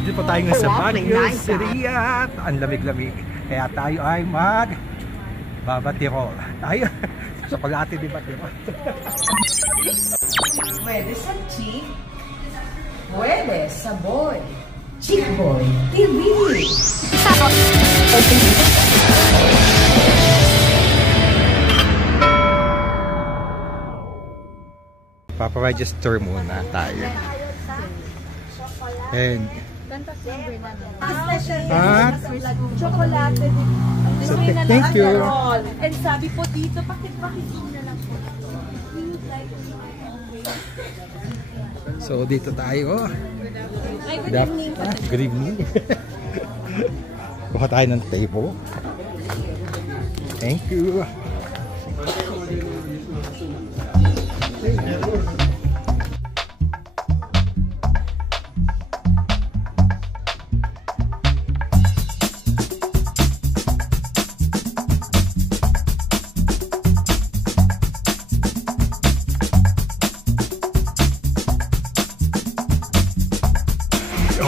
Andito po tayo sa Baguio City at ang lamig-lamig. Kaya tayo ay babatiro. Tayo sa chocolate di batiro. Pwede sa chick. Pwede sa boy. Chick Boy TV. Paparegister muna tayo. And chocolate. So, thank you. And sabi po dito, pakit-pakitin na lang po. So dito tayo. Ay, good evening. Good evening. Kuha tayo ng table. Thank you.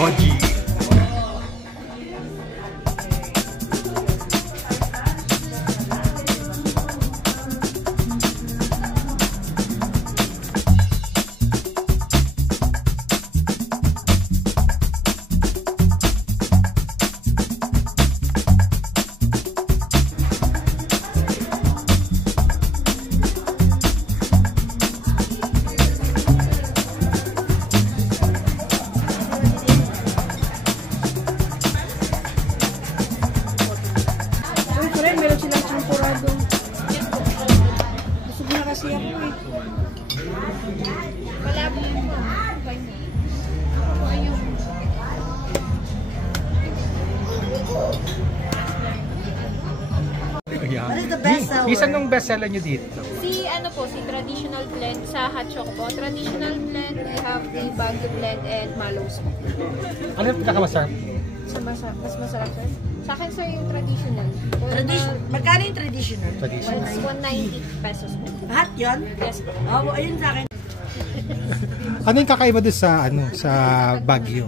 Oji. Meron silang champurado. Gusto na kasi ako eh. Wala po yung What is the best seller? Isa nung best seller nyo dito? Si traditional blend sa hot choco po. Traditional blend, we have the Baguio blend and mallow smoke. Ano yung pinakamasarap? Mas masarap, sir. Sa akin, sir, yung traditional. Magkano yung traditional? Traditional. It's 190 pesos po. Lahat yun? Yes po. Oh, ayun sa akin. Ano yung kakaiba doon sa Baguio?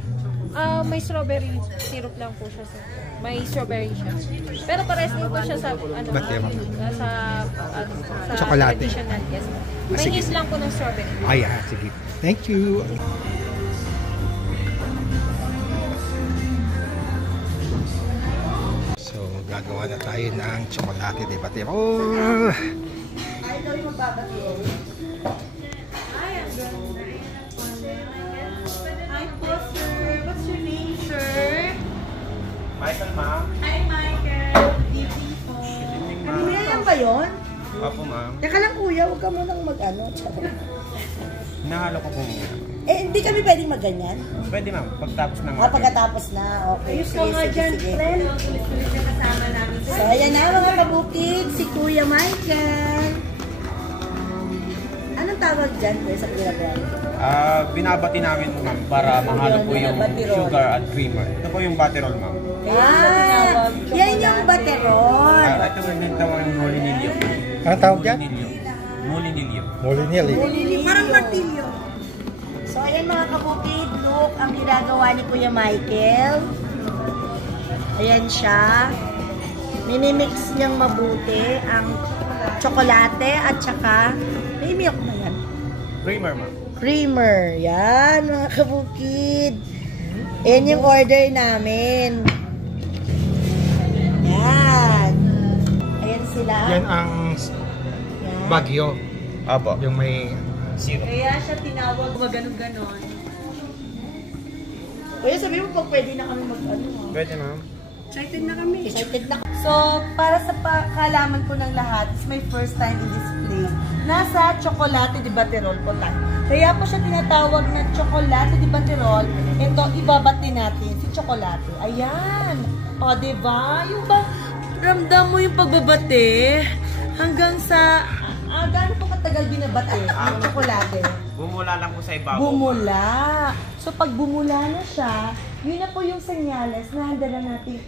May strawberry syrup lang po siya, sir. May strawberry siya. Pero pares din po siya sa Batero. sa Chocolate. traditional, yes po. May Sige. hint lang po ng strawberry. Ay, sige. Thank you. So, gagawa na tayo ng chocolate de batero. Idol mo babatiro. Hi po, sir. What's your name, sir? Michael, ma'am. Hi, Michael. Good evening po. Yan ba yun? Opo, ma'am. Teka lang kuya, huwag ka munang mag-ano. Hinahalo ko po muna. Hindi kami pwedeng mag-ganyan. Pwede, ma'am. Pagtapos ng Pagkatapos na, okay. Ayos ko nga dyan, friend. Ulit-ulit na kasama namin. So, ayan na mga kabukid, si Kuya Michael. Anong tawag dyan, kuya, sa pinagawa? Binabati namin, ma'am, para mahalo po yung sugar at creamer. Ito po yung batterol, ma'am. Yan yung baterol. Ito po yung tawag ng molinillo. Ano tawag dyan? Molinillo. Molinillo. Parang martilyo. So, ayan mga kabukid, look ang ginagawa ni Kuya Michael. Ayan siya. Minimix niyang mabuti ang tsokolate at saka may milk na yan. Creamer, ma'am. Creamer. Yan mga kabukid. Ayan yung order namin. Yan. Ayan sila. Yan ang Yan. Baguio. Opo. Yung may Syrup. Kaya siya tinawag maganon-ganon. Kuya, sabi mo pag pwede na kami mag-ano. Pwede, ma'am. Excited na kami. Excited na. So, para sa kaalaman po ng lahat, it's my first time in this place. Nasa Chocolate de Batterol po tayo. Kaya po siya tinatawag na Chocolate de Batterol. Ito, ibabati natin si Chocolate. Ayan. O, diba? Yung ba, ramdam mo yung pagbabate hanggang sa, gaano po katagal binabate ang Chocolate? Bumula lang po sa ibabaw. Bumula. So, pag bumula na siya, yun na po yung senyales na handa na natin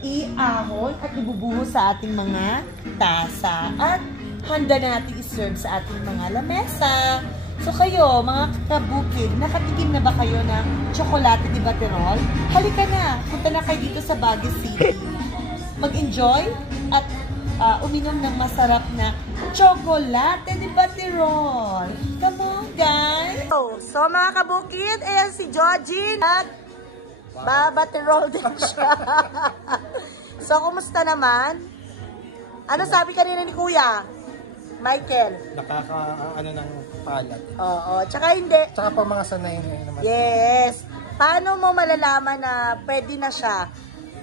iahon at ibubuhos sa ating mga tasa. At handa na natin iserve sa ating mga lamesa. So kayo, mga kabukid, nakatikim na ba kayo ng Chocolate de Baterol? Halika na, punta na kayo dito sa Baguio City. Mag-enjoy at uminom ng masarap na Chocolate de Baterol. Come on, guys! So mga kabukid, ayan si Georgie at babaterol din siya. So, kumusta naman? Ano sabi kanina ni Kuya? Michael? Nakaka-ano ng palat. Oo, tsaka hindi. Tsaka pang mga sanay naman. Yes. Paano mo malalaman na pwede na siya?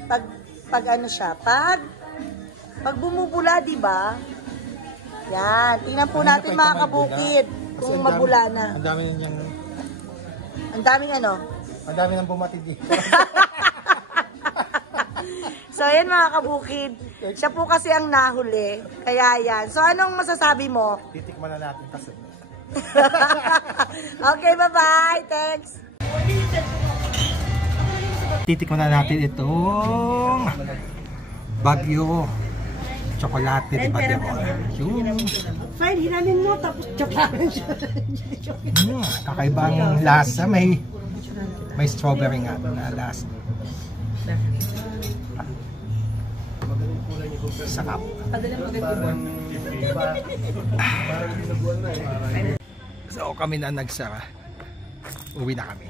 Pag ano siya? Pag bumubula, di ba? Yan. Tingnan po natin mga kabukid kung mabula na. Ang dami niyang... Ang daming ano? Ang dami nang bumati dito. So, ayan mga kabukid. Siya po kasi ang nahuli. Kaya yan. So, anong masasabi mo? Titikman na natin kasi. Okay, bye-bye. Thanks. Titikman na natin itong Baguio Chocolate de Baterol. Fine, hinamin mo. Tapos chocolate. Kakaibang lasa. May strawberry nga na lasa. Sarap. So kami na nagsara. Uwi na kami.